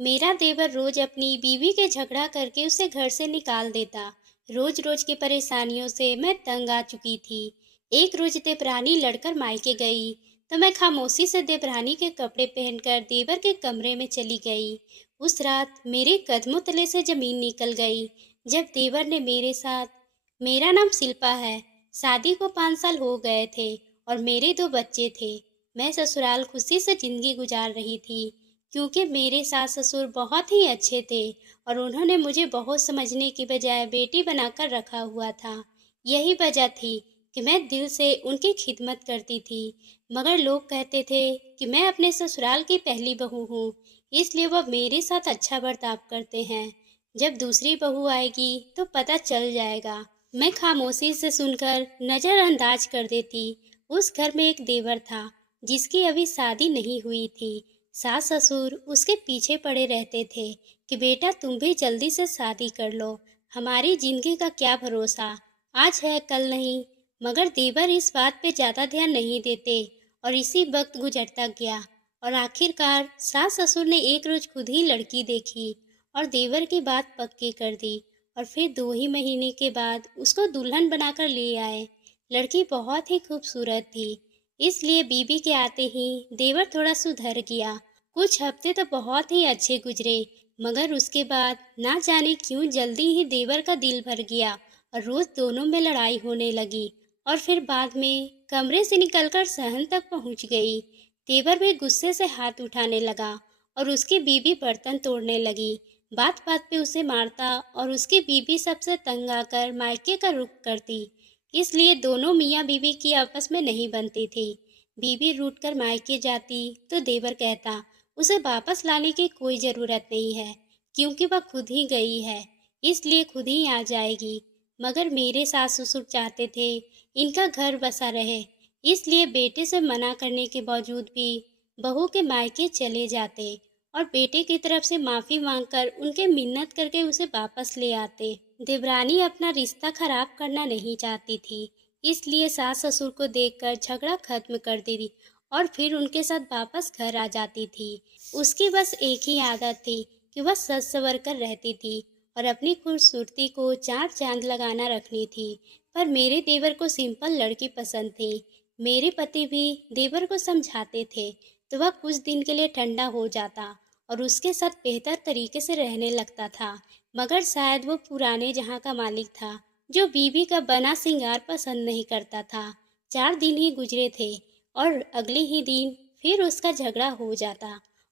मेरा देवर रोज अपनी बीवी के झगड़ा करके उसे घर से निकाल देता। रोज रोज की परेशानियों से मैं तंग आ चुकी थी। एक रोज देवरानी लड़कर मायके गई तो मैं खामोशी से देवरानी के कपड़े पहनकर देवर के कमरे में चली गई। उस रात मेरे कदमों तले से जमीन निकल गई जब देवर ने मेरे साथ, मेरा नाम शिल्पा है, शादी को 5 साल हो गए थे और मेरे 2 बच्चे थे। मैं ससुराल खुशी से जिंदगी गुजार रही थी क्योंकि मेरे सास ससुर बहुत ही अच्छे थे और उन्होंने मुझे बहुत समझने की बजाय बेटी बनाकर रखा हुआ था। यही वजह थी कि मैं दिल से उनकी खिदमत करती थी। मगर लोग कहते थे कि मैं अपने ससुराल की पहली बहू हूँ, इसलिए वह मेरे साथ अच्छा बर्ताव करते हैं। जब दूसरी बहू आएगी तो पता चल जाएगा। मैं खामोशी से सुनकर नजरअंदाज कर देती। उस घर में एक देवर था जिसकी अभी शादी नहीं हुई थी। सास ससुर उसके पीछे पड़े रहते थे कि बेटा तुम भी जल्दी से शादी कर लो, हमारी जिंदगी का क्या भरोसा, आज है कल नहीं। मगर देवर इस बात पे ज्यादा ध्यान नहीं देते और इसी वक्त गुजरता गया। और आखिरकार सास ससुर ने एक रोज खुद ही लड़की देखी और देवर की बात पक्की कर दी और फिर 2 ही महीने के बाद उसको दुल्हन बनाकर ले आए। लड़की बहुत ही खूबसूरत थी, इसलिए बीबी के आते ही देवर थोड़ा सुधर गया। कुछ हफ्ते तो बहुत ही अच्छे गुजरे, मगर उसके बाद ना जाने क्यों जल्दी ही देवर का दिल भर गया और रोज दोनों में लड़ाई होने लगी और फिर बाद में कमरे से निकलकर सहन तक पहुंच गई। देवर भी गुस्से से हाथ उठाने लगा और उसकी बीबी बर्तन तोड़ने लगी। बात बात पे उसे मारता और उसकी बीबी सबसे तंग आकर मायके का रुख करती। इसलिए दोनों मियाँ बीवी की आपस में नहीं बनती थी। बीवी रूठ कर मायके जाती तो देवर कहता उसे वापस लाने की कोई ज़रूरत नहीं है क्योंकि वह खुद ही गई है, इसलिए खुद ही आ जाएगी। मगर मेरे सास ससुर चाहते थे इनका घर बसा रहे, इसलिए बेटे से मना करने के बावजूद भी बहू के मायके चले जाते और बेटे की तरफ से माफ़ी मांगकर उनके मिन्नत करके उसे वापस ले आते। देवरानी अपना रिश्ता खराब करना नहीं चाहती थी, इसलिए सास ससुर को देखकर झगड़ा खत्म कर देती और फिर उनके साथ वापस घर आ जाती थी। उसकी बस एक ही आदत थी कि वह सज संवर कर रहती थी और अपनी खूबसूरती को चार चांद लगाना रखनी थी। पर मेरे देवर को सिंपल लड़की पसंद थी। मेरे पति भी देवर को समझाते थे तो वह कुछ दिन के लिए ठंडा हो जाता और उसके साथ बेहतर तरीके से रहने लगता था। मगर शायद वो पुराने जहाँ का मालिक था जो बीवी का बना सिंगार पसंद नहीं करता था। 4 दिन ही गुजरे थे और अगले ही दिन फिर उसका झगड़ा हो जाता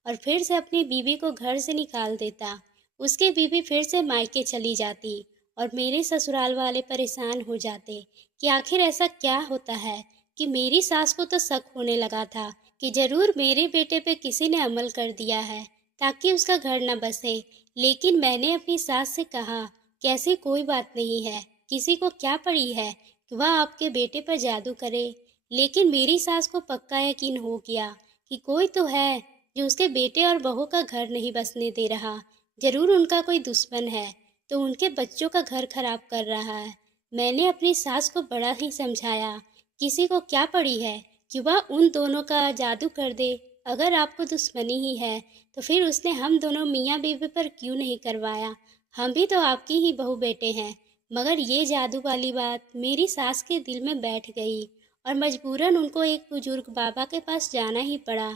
और फिर से अपनी बीवी को घर से निकाल देता। उसकी बीवी फिर से मायके चली जाती और मेरे ससुराल वाले परेशान हो जाते कि आखिर ऐसा क्या होता है कि मेरी सास को तो शक होने लगा था कि जरूर मेरे बेटे पे किसी ने अमल कर दिया है ताकि उसका घर न बसे। लेकिन मैंने अपनी सास से कहा कि ऐसी कोई बात नहीं है, किसी को क्या पड़ी है कि वह आपके बेटे पर जादू करे। लेकिन मेरी सास को पक्का यकीन हो गया कि कोई तो है जो उसके बेटे और बहू का घर नहीं बसने दे रहा। जरूर उनका कोई दुश्मन है तो उनके बच्चों का घर खराब कर रहा है। मैंने अपनी सास को बड़ा ही समझाया, किसी को क्या पड़ी है कि वह उन दोनों का जादू कर दे। अगर आपको दुश्मनी ही है तो फिर उसने हम दोनों मियाँ बीवी पर क्यों नहीं करवाया, हम भी तो आपकी ही बहू बेटे हैं। मगर ये जादू वाली बात मेरी सास के दिल में बैठ गई और मजबूरन उनको एक बुजुर्ग बाबा के पास जाना ही पड़ा।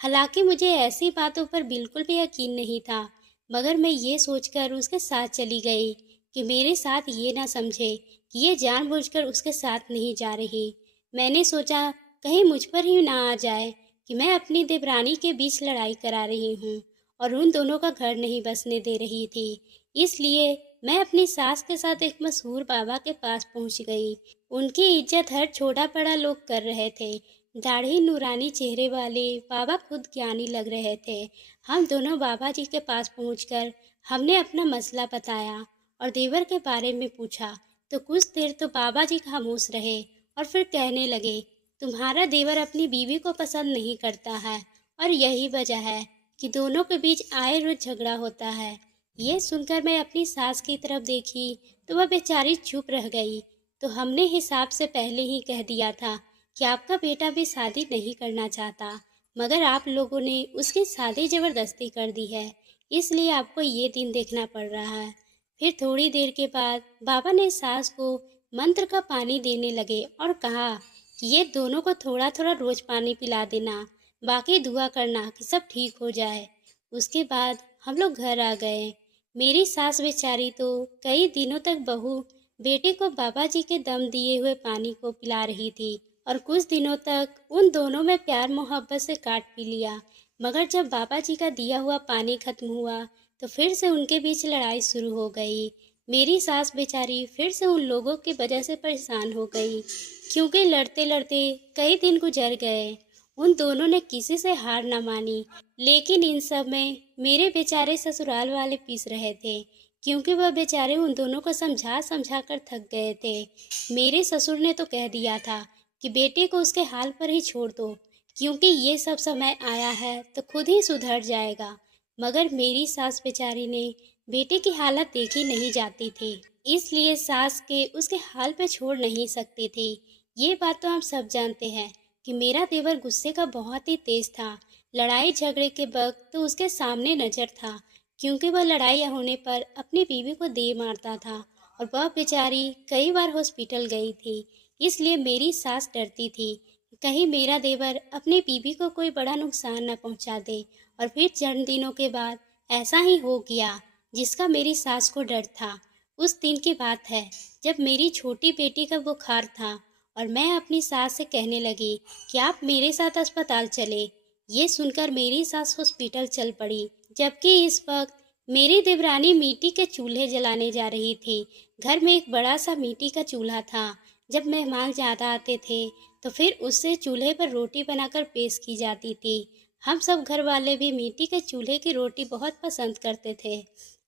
हालांकि मुझे ऐसी बातों पर बिल्कुल भी यकीन नहीं था, मगर मैं ये सोचकर उसके साथ चली गई कि मेरे साथ ये ना समझे कि ये जानबूझकर उसके साथ नहीं जा रही। मैंने सोचा कहीं मुझ पर ही ना आ जाए कि मैं अपनी देवरानी के बीच लड़ाई करा रही हूँ और उन दोनों का घर नहीं बसने दे रही थी। इसलिए मैं अपनी सास के साथ एक मशहूर बाबा के पास पहुँच गई। उनकी इज्जत हर छोटा बड़ा लोग कर रहे थे। दाढ़ी नूरानी चेहरे वाले बाबा खुद ज्ञानी लग रहे थे। हम दोनों बाबा जी के पास पहुंचकर हमने अपना मसला बताया और देवर के बारे में पूछा तो कुछ देर तो बाबा जी खामोश रहे और फिर कहने लगे, तुम्हारा देवर अपनी बीवी को पसंद नहीं करता है और यही वजह है कि दोनों के बीच आए रोज झगड़ा होता है। ये सुनकर मैं अपनी सास की तरफ देखी तो वह बेचारी चुप रह गई। तो हमने हिसाब से पहले ही कह दिया था कि आपका बेटा भी शादी नहीं करना चाहता। मगर आप लोगों ने उसकी शादी ज़बरदस्ती कर दी है, इसलिए आपको ये दिन देखना पड़ रहा है। फिर थोड़ी देर के बाद बाबा ने सास को मंत्र का पानी देने लगे और कहा कि ये दोनों को थोड़ा थोड़ा रोज पानी पिला देना, बाकी दुआ करना कि सब ठीक हो जाए। उसके बाद हम लोग घर आ गए। मेरी सास बेचारी तो कई दिनों तक बहू बेटे को बाबा जी के दम दिए हुए पानी को पिला रही थी और कुछ दिनों तक उन दोनों में प्यार मोहब्बत से काट पी लिया। मगर जब बाबा जी का दिया हुआ पानी खत्म हुआ तो फिर से उनके बीच लड़ाई शुरू हो गई। मेरी सास बेचारी फिर से उन लोगों की वजह से परेशान हो गई, क्योंकि लड़ते लड़ते कई दिन गुजर गए। उन दोनों ने किसी से हार न मानी, लेकिन इन सब में मेरे बेचारे ससुराल वाले पीस रहे थे, क्योंकि वह बेचारे उन दोनों को समझा समझा कर थक गए थे। मेरे ससुर ने तो कह दिया था कि बेटे को उसके हाल पर ही छोड़ दो, क्योंकि ये सब समय आया है तो खुद ही सुधर जाएगा। मगर मेरी सास बेचारी ने बेटे की हालत देखी नहीं जाती थी, इसलिए सास के उसके हाल पे छोड़ नहीं सकती थी। ये बात तो हम सब जानते हैं कि मेरा देवर गुस्से का बहुत ही तेज था। लड़ाई झगड़े के वक्त तो उसके सामने नजर था, क्योंकि वह लड़ाई होने पर अपनी बीवी को दे मारता था और वह बेचारी कई बार हॉस्पिटल गई थी। इसलिए मेरी सास डरती थी कि कहीं मेरा देवर अपनी बीवी को कोई बड़ा नुकसान न पहुंचा दे। और फिर चंद दिनों के बाद ऐसा ही हो गया, जिसका मेरी सास को डर था। उस दिन की बात है जब मेरी छोटी बेटी का बुखार था और मैं अपनी सास से कहने लगी कि आप मेरे साथ अस्पताल चले। ये सुनकर मेरी सास हॉस्पिटल चल पड़ी, जबकि इस वक्त मेरी देवरानी मिट्टी के चूल्हे जलाने जा रही थी। घर में एक बड़ा सा मिट्टी का चूल्हा था। जब मेहमान ज़्यादा आते थे तो फिर उससे चूल्हे पर रोटी बनाकर पेश की जाती थी। हम सब घर वाले भी मिट्टी के चूल्हे की रोटी बहुत पसंद करते थे,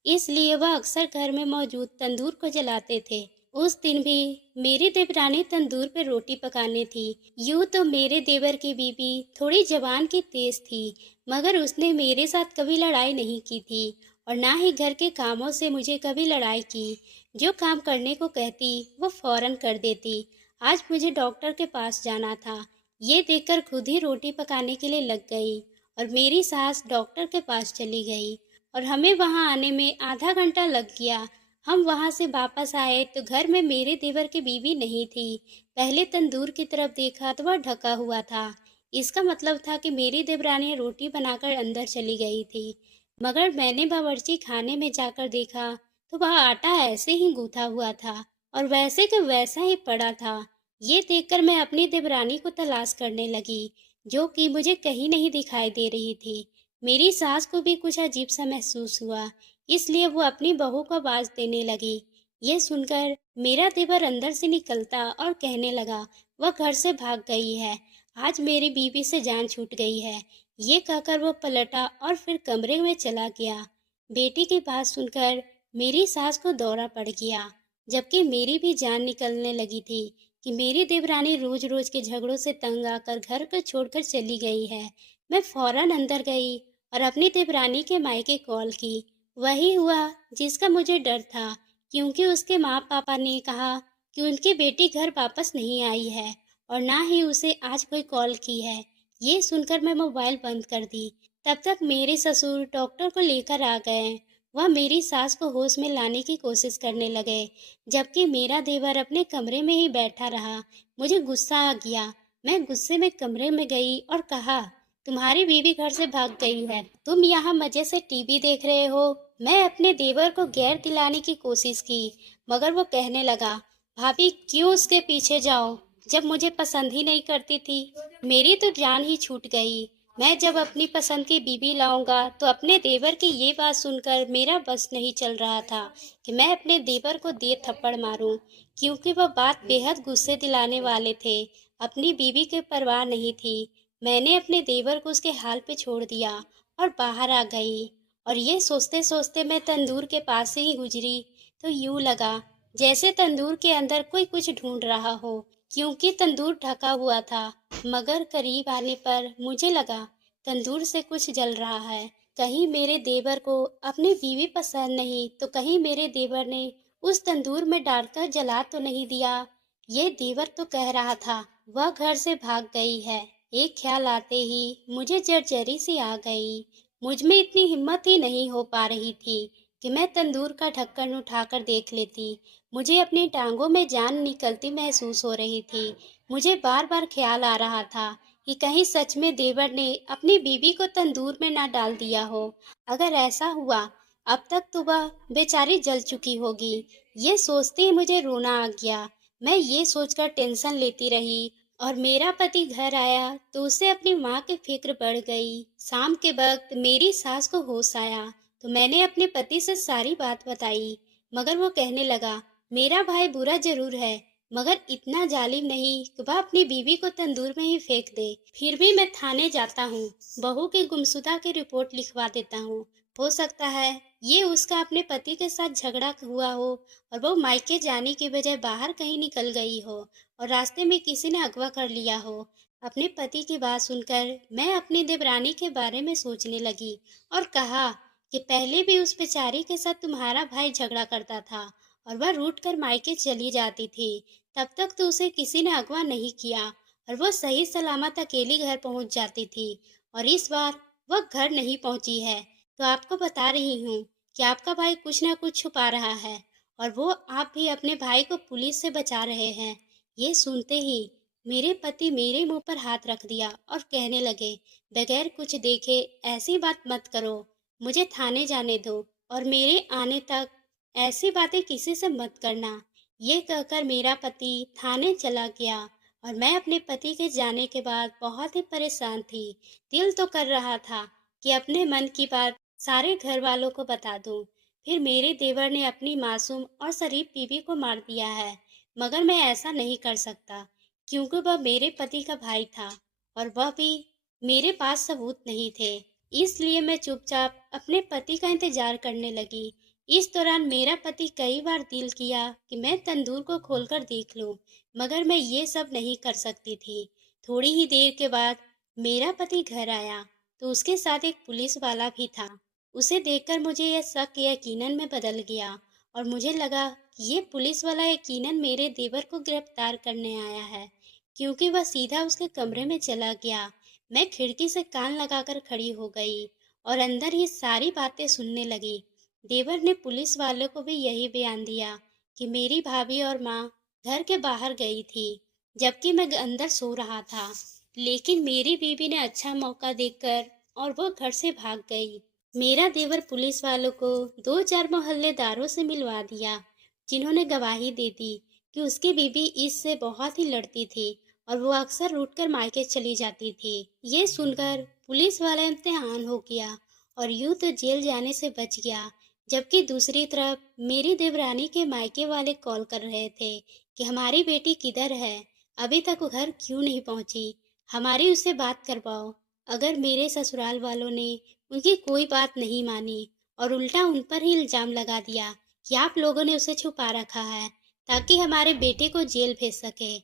इसलिए वह अक्सर घर में मौजूद तंदूर को जलाते थे। उस दिन भी मेरी देवरानी तंदूर पे रोटी पकाने थी। यूं तो मेरे देवर की बीवी थोड़ी जबान की तेज थी, मगर उसने मेरे साथ कभी लड़ाई नहीं की थी और ना ही घर के कामों से मुझे कभी लड़ाई की। जो काम करने को कहती वो फौरन कर देती। आज मुझे डॉक्टर के पास जाना था, ये देखकर खुद ही रोटी पकाने के लिए लग गई और मेरी सास डॉक्टर के पास चली गई और हमें वहां आने में आधा घंटा लग गया। हम वहां से वापस आए तो घर में मेरे देवर की बीवी नहीं थी। पहले तंदूर की तरफ देखा तो वह ढका हुआ था। इसका मतलब था कि मेरी देवरानी रोटी बनाकर अंदर चली गई थी। मगर मैंने बावर्ची खाने में जाकर देखा तो वह आटा ऐसे ही गूथा हुआ था और वैसे के वैसा ही पड़ा था। ये देखकर मैं अपनी देवरानी को तलाश करने लगी, जो कि मुझे कहीं नहीं दिखाई दे रही थी। मेरी सास को भी कुछ अजीब सा महसूस हुआ, इसलिए वो अपनी बहू को आवाज देने लगी। ये सुनकर मेरा देवर अंदर से निकलता और कहने लगा, वह घर से भाग गई है, आज मेरी बीवी से जान छूट गई है। ये कहकर वो पलटा और फिर कमरे में चला गया। बेटी की बात सुनकर मेरी सास को दौरा पड़ गया, जबकि मेरी भी जान निकलने लगी थी कि मेरी देवरानी रोज रोज के झगड़ों से तंग आकर घर को छोड़कर चली गई है। मैं फौरन अंदर गई और अपनी देवरानी के मायके कॉल की। वही हुआ जिसका मुझे डर था, क्योंकि उसके माँ पापा ने कहा कि उनकी बेटी घर वापस नहीं आई है और ना ही उसे आज कोई कॉल की है। ये सुनकर मैं मोबाइल बंद कर दी। तब तक मेरे ससुर डॉक्टर को लेकर आ गए। वह मेरी सास को होश में लाने की कोशिश करने लगे, जबकि मेरा देवर अपने कमरे में ही बैठा रहा। मुझे गुस्सा आ गया। मैं गुस्से में कमरे में गई और कहा, तुम्हारी बीवी घर से भाग गई है, तुम यहाँ मजे से टीवी देख रहे हो। मैं अपने देवर को गैर दिलाने की कोशिश की, मगर वो कहने लगा, भाभी क्यों उसके पीछे जाओ, जब मुझे पसंद ही नहीं करती थी। मेरी तो जान ही छूट गई। मैं जब अपनी पसंद की बीबी लाऊंगा तो अपने देवर की ये बात सुनकर मेरा बस नहीं चल रहा था कि मैं अपने देवर को दे थप्पड़ मारूं, क्योंकि वह बात बेहद गुस्से दिलाने वाले थे। अपनी बीवी की परवाह नहीं थी। मैंने अपने देवर को उसके हाल पे छोड़ दिया और बाहर आ गई। और ये सोचते सोचते मैं तंदूर के पास से ही गुजरी तो यूं लगा जैसे तंदूर के अंदर कोई कुछ ढूंढ रहा हो, क्योंकि तंदूर ढका हुआ था। मगर करीब आने पर मुझे लगा तंदूर से कुछ जल रहा है। कहीं मेरे देवर को अपनी बीवी पसंद नहीं, तो कहीं मेरे देवर ने उस तंदूर में डालकर जला तो नहीं दिया। ये देवर तो कह रहा था वह घर से भाग गई है, एक ख्याल आते ही मुझे जर्जरी सी आ गई। मुझ में इतनी हिम्मत ही नहीं हो पा रही थी कि मैं तंदूर का ढक्कन उठाकर देख लेती। मुझे अपनी टांगों में जान निकलती महसूस हो रही थी। मुझे बार बार ख्याल आ रहा था कि कहीं सच में देवर ने अपनी बीवी को तंदूर में ना डाल दिया हो। अगर ऐसा हुआ, अब तक तो वह बेचारी जल चुकी होगी। ये सोचते ही मुझे रोना आ गया। मैं ये सोचकर टेंशन लेती रही और मेरा पति घर आया तो उसे अपनी माँ की फिक्र बढ़ गई। शाम के वक्त मेरी सास को होश आया तो मैंने अपने पति से सारी बात बताई, मगर वो कहने लगा, मेरा भाई बुरा जरूर है, मगर इतना जालिम नहीं कि वह अपनी बीवी को तंदूर में ही फेंक दे। फिर भी मैं थाने जाता हूँ, बहू की गुमशुदा की रिपोर्ट लिखवा देता हूँ। हो सकता है ये उसका अपने पति के साथ झगड़ा हुआ हो और वो मायके जाने के बजाय बाहर कहीं निकल गई हो और रास्ते में किसी ने अगवा कर लिया हो। अपने पति की बात सुनकर मैं अपनी देवरानी के बारे में सोचने लगी और कहा कि पहले भी उस बेचारी के साथ तुम्हारा भाई झगड़ा करता था और वह रूठ कर मायके चली जाती थी। तब तक तो उसे किसी ने अगवा नहीं किया और वो सही सलामत अकेली घर पहुंच जाती थी, और इस बार वह घर नहीं पहुंची है। तो आपको बता रही हूँ कि आपका भाई कुछ ना कुछ छुपा रहा है और वो आप भी अपने भाई को पुलिस से बचा रहे हैं। ये सुनते ही मेरे पति मेरे मुंह पर हाथ रख दिया और कहने लगे, बगैर कुछ देखे ऐसी बात मत करो, मुझे थाने जाने दो और मेरे आने तक ऐसी बातें किसी से मत करना। ये कहकर मेरा पति थाने चला गया और मैं अपने पति के जाने के बाद बहुत ही परेशान थी। दिल तो कर रहा था कि अपने मन की बात सारे घर वालों को बता दूं। फिर मेरे देवर ने अपनी मासूम और शरीफ बीवी को मार दिया है, मगर मैं ऐसा नहीं कर सकता क्योंकि वह मेरे पति का भाई था और वह भी मेरे पास सबूत नहीं थे। इसलिए मैं चुपचाप अपने पति का इंतजार करने लगी। इस दौरान मेरा पति कई बार दिल किया कि मैं तंदूर को खोलकर देख लूं, मगर मैं ये सब नहीं कर सकती थी। थोड़ी ही देर के बाद मेरा पति घर आया तो उसके साथ एक पुलिस वाला भी था। उसे देखकर मुझे यह शक यकीनन में बदल गया और मुझे लगा कि ये पुलिस वाला यकीनन मेरे देवर को गिरफ्तार करने आया है, क्योंकि वह सीधा उसके कमरे में चला गया। मैं खिड़की से कान लगाकर खड़ी हो गई और अंदर ही सारी बातें सुनने लगी। देवर ने पुलिस वाले को भी यही बयान दिया कि मेरी भाभी और माँ घर के बाहर गई थी, जबकि मैं अंदर सो रहा था। लेकिन मेरी बीवी ने अच्छा मौका देखकर और वो घर से भाग गई। मेरा देवर पुलिस वालों को दो चार मोहल्लेदारों से मिलवा दिया, जिन्होंने गवाही दे दी कि उसकी बीवी इससे बहुत ही लड़ती थी और वो अक्सर रूठकर मायके चली जाती थी। ये सुनकर पुलिस वाला इम्तिहान हो गया और यूं तो जेल जाने से बच गया, जबकि दूसरी तरफ मेरी देवरानी के मायके वाले कॉल कर रहे थे कि हमारी बेटी किधर है, अभी तक वो घर क्यों नहीं पहुंची, हमारी उससे बात करवाओ। अगर मेरे ससुराल वालों ने उनकी कोई बात नहीं मानी और उल्टा उन पर ही इल्जाम लगा दिया कि आप लोगों ने उसे छुपा रखा है ताकि हमारे बेटे को जेल भेज सके,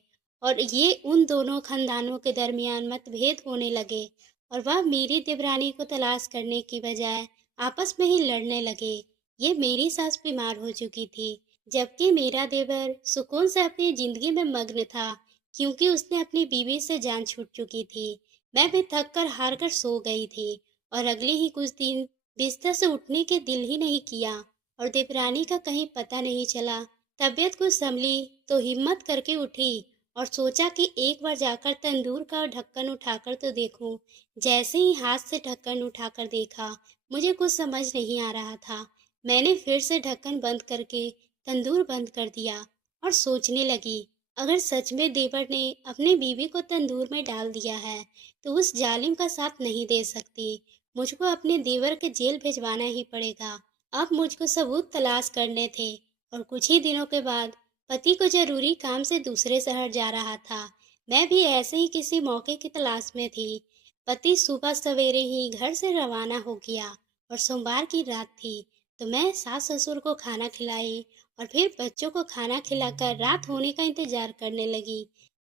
और ये उन दोनों खानदानों के दरमियान मतभेद होने लगे और वह मेरी देवरानी को तलाश करने की बजाय आपस में ही लड़ने लगे। ये मेरी सास बीमार हो चुकी थी, जबकि मेरा देवर सुकून से अपनी जिंदगी में मग्न था, क्योंकि उसने अपनी बीवी से जान छूट चुकी थी। मैं भी थक कर हार कर सो गई थी और अगले ही कुछ दिन बिस्तर से उठने के दिल ही नहीं किया और देवरानी का कहीं पता नहीं चला। तबीयत कुछ संभली तो हिम्मत करके उठी और सोचा कि एक बार जाकर तंदूर का ढक्कन उठाकर तो देखूं। जैसे ही हाथ से ढक्कन उठाकर देखा, मुझे कुछ समझ नहीं आ रहा था। मैंने फिर से ढक्कन बंद करके तंदूर बंद कर दिया और सोचने लगी, अगर सच में देवर ने अपनी बीवी को तंदूर में डाल दिया है तो उस जालिम का साथ नहीं दे सकती। मुझको अपने देवर के जेल भिजवाना ही पड़ेगा। अब मुझको सबूत तलाश करने थे और कुछ ही दिनों के बाद पति को जरूरी काम से दूसरे शहर जा रहा था। मैं भी ऐसे ही किसी मौके की तलाश में थी। पति सुबह सवेरे ही घर से रवाना हो गया और सोमवार की रात थी, तो मैं सास ससुर को खाना खिलाई और फिर बच्चों को खाना खिलाकर रात होने का इंतजार करने लगी।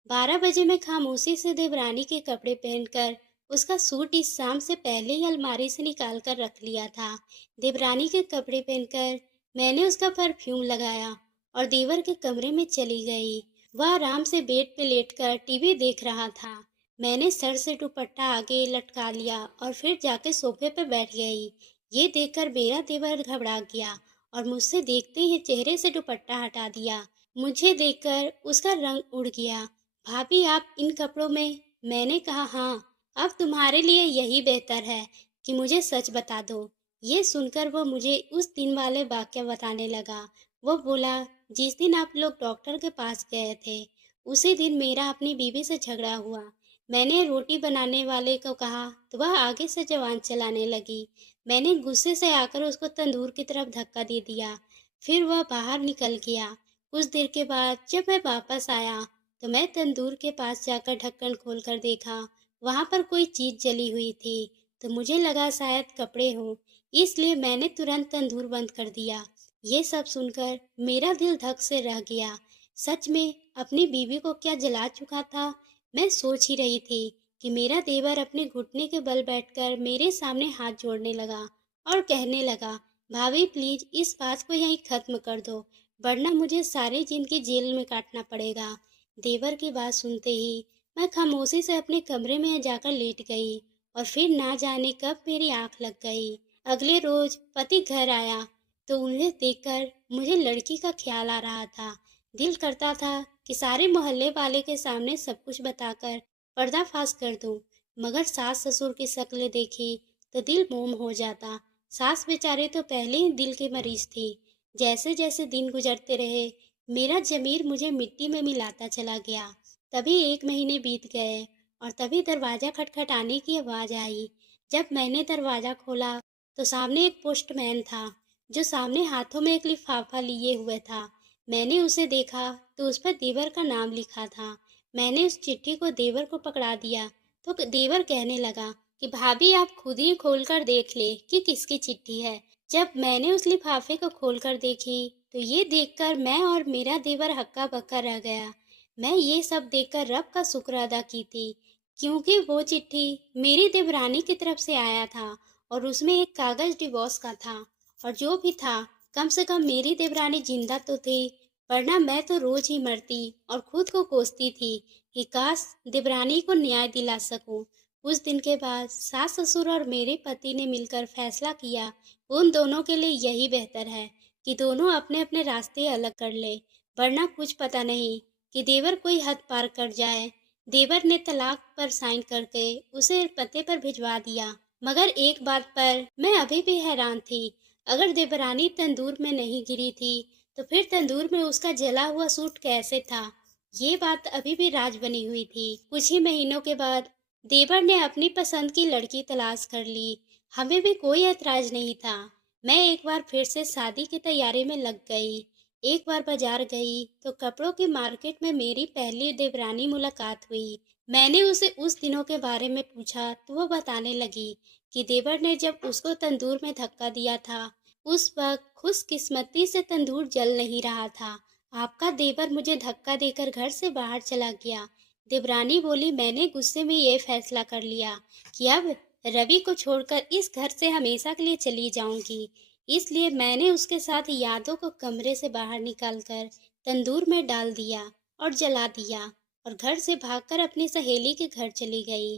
12 बजे मैं खामोशी से देवरानी के कपड़े पहनकर उसका सूट इस शाम से पहले ही अलमारी से निकाल कर रख लिया था। देवरानी के कपड़े पहनकर मैंने उसका परफ्यूम लगाया और देवर के कमरे में चली गई। वह आराम से बेड पे लेटकर टीवी देख रहा था। मैंने सर से दुपट्टा आगे लटका लिया और फिर जाके सोफे पे बैठ गई। ये देखकर मेरा देवर घबरा गया और मुझसे देखते ही चेहरे से दुपट्टा हटा दिया। मुझे देखकर उसका रंग उड़ गया। भाभी आप इन कपड़ों में? मैंने कहा हाँ, अब तुम्हारे लिए यही बेहतर है कि मुझे सच बता दो। ये सुनकर वो मुझे उस दिन वाले वाक़या बताने लगा। वो बोला, जिस दिन आप लोग डॉक्टर के पास गए थे, उसी दिन मेरा अपनी बीवी से झगड़ा हुआ। मैंने रोटी बनाने वाले को कहा तो वह आगे से जवान चलाने लगी। मैंने गुस्से से आकर उसको तंदूर की तरफ धक्का दे दिया। फिर वह बाहर निकल गया। कुछ देर के बाद जब मैं वापस आया तो मैं तंदूर के पास जाकर ढक्कन खोलकर देखा। वहां पर कोई चीज जली हुई थी। तो मुझे लगा शायद कपड़े हों, इसलिए मैंने तुरंत तंदूर बंद कर दिया। ये सब सुनकर मेरा दिल धक से रह गया। सच में अपनी बीवी को क्या जला चुका था। मैं सोच ही रही थी कि मेरा देवर अपने घुटने के बल बैठकर मेरे सामने हाथ जोड़ने लगा और कहने लगा, भाभी प्लीज इस बात को यहीं खत्म कर दो, वरना मुझे सारी जिंदगी जेल में काटना पड़ेगा। देवर की बात सुनते ही मैं खामोशी से अपने कमरे में जाकर लेट गई और फिर ना जाने कब मेरी आंख लग गई। अगले रोज पति घर आया तो उन्हें देखकर मुझे लड़की का ख्याल आ रहा था। दिल करता था कि सारे मोहल्ले वाले के सामने सब कुछ बताकर पर्दाफाश कर दूं, मगर सास ससुर की शक्ल देखी तो दिल मोम हो जाता। सास बेचारे तो पहले ही दिल की मरीज थी। जैसे जैसे दिन गुजरते रहे मेरा जमीर मुझे मिट्टी में मिलाता चला गया। तभी 1 महीने बीत गए और तभी दरवाजा खटखटाने की आवाज आई। जब मैंने दरवाजा खोला तो सामने एक पोस्टमैन था, जो सामने हाथों में एक लिफाफा लिए हुए था। मैंने उसे देखा तो उस पर देवर का नाम लिखा था। मैंने उस चिट्ठी को देवर को पकड़ा दिया तो देवर कहने लगा कि भाभी आप खुद ही खोलकर देख ले कि किसकी चिट्ठी है। जब मैंने उस लिफाफे को खोलकर देखी तो ये देखकर मैं और मेरा देवर हक्का बक्का रह गया। मैं ये सब देखकर रब का शुक्र अदा की थी, क्योंकि वो चिट्ठी मेरी देवरानी की तरफ से आया था और उसमें एक कागज डिवोर्स का था। और जो भी था, कम से कम मेरी देवरानी जिंदा तो थी, वरना मैं तो रोज ही मरती और खुद को कोसती थी कि काश देवरानी को न्याय दिला सकूं। उस दिन के बाद सास ससुर और मेरे पति ने मिलकर फैसला किया, उन दोनों के लिए यही बेहतर है कि दोनों अपने अपने रास्ते अलग कर ले, वरना कुछ पता नहीं कि देवर कोई हद पार कर जाए। देवर ने तलाक पर साइन करके उसे पते पर भिजवा दिया। मगर एक बात पर मैं अभी भी हैरान थी, अगर देवरानी तंदूर में नहीं गिरी थी तो फिर तंदूर में उसका जला हुआ सूट कैसे था। ये बात अभी भी राज बनी हुई थी। कुछ ही महीनों के बाद देवर ने अपनी पसंद की लड़की तलाश कर ली। हमें भी कोई ऐतराज नहीं था। मैं एक बार फिर से शादी की तैयारी में लग गई। एक बार बाजार गई तो कपड़ों की मार्केट में मेरी पहली देवरानी मुलाकात हुई। मैंने उसे उस दिनों के बारे में पूछा तो वो बताने लगी कि देवर ने जब उसको तंदूर में धक्का दिया था, उस वक्त खुशकिस्मती से तंदूर जल नहीं रहा था। आपका देवर मुझे धक्का देकर घर से बाहर चला गया। देवरानी बोली, मैंने गुस्से में ये फैसला कर लिया कि अब रवि को छोड़कर इस घर से हमेशा के लिए चली जाऊंगी। इसलिए मैंने उसके साथ यादों को कमरे से बाहर निकालकर तंदूर में डाल दिया और जला दिया और घर से भागकर अपनी सहेली के घर चली गई।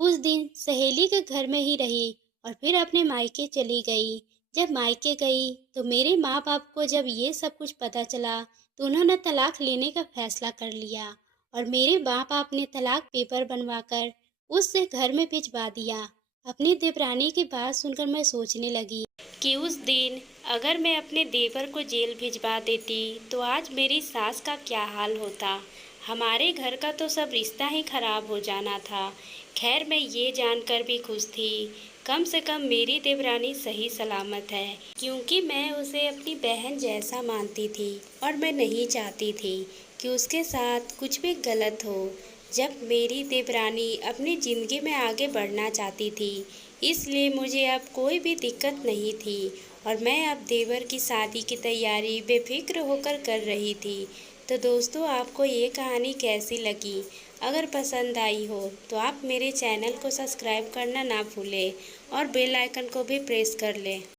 कुछ दिन सहेली के घर में ही रही और फिर अपने मायके चली गई। जब मायके गई तो मेरे माँ बाप को जब ये सब कुछ पता चला तो उन्होंने तलाक लेने का फैसला कर लिया और मेरे माँ बाप ने तलाक पेपर बनवाकर उससे घर में भिजवा दिया। अपनी देवरानी की बात सुनकर मैं सोचने लगी कि उस दिन अगर मैं अपने देवर को जेल भिजवा देती तो आज मेरी सास का क्या हाल होता। हमारे घर का तो सब रिश्ता ही खराब हो जाना था। खैर मैं ये जानकर भी खुश थी, कम से कम मेरी देवरानी सही सलामत है, क्योंकि मैं उसे अपनी बहन जैसा मानती थी और मैं नहीं चाहती थी कि उसके साथ कुछ भी गलत हो। जब मेरी देवरानी अपनी ज़िंदगी में आगे बढ़ना चाहती थी, इसलिए मुझे अब कोई भी दिक्कत नहीं थी और मैं अब देवर की शादी की तैयारी बेफिक्र होकर कर रही थी। तो दोस्तों, आपको ये कहानी कैसी लगी? अगर पसंद आई हो तो आप मेरे चैनल को सब्सक्राइब करना ना भूलें और बेल आइकन को भी प्रेस कर लें।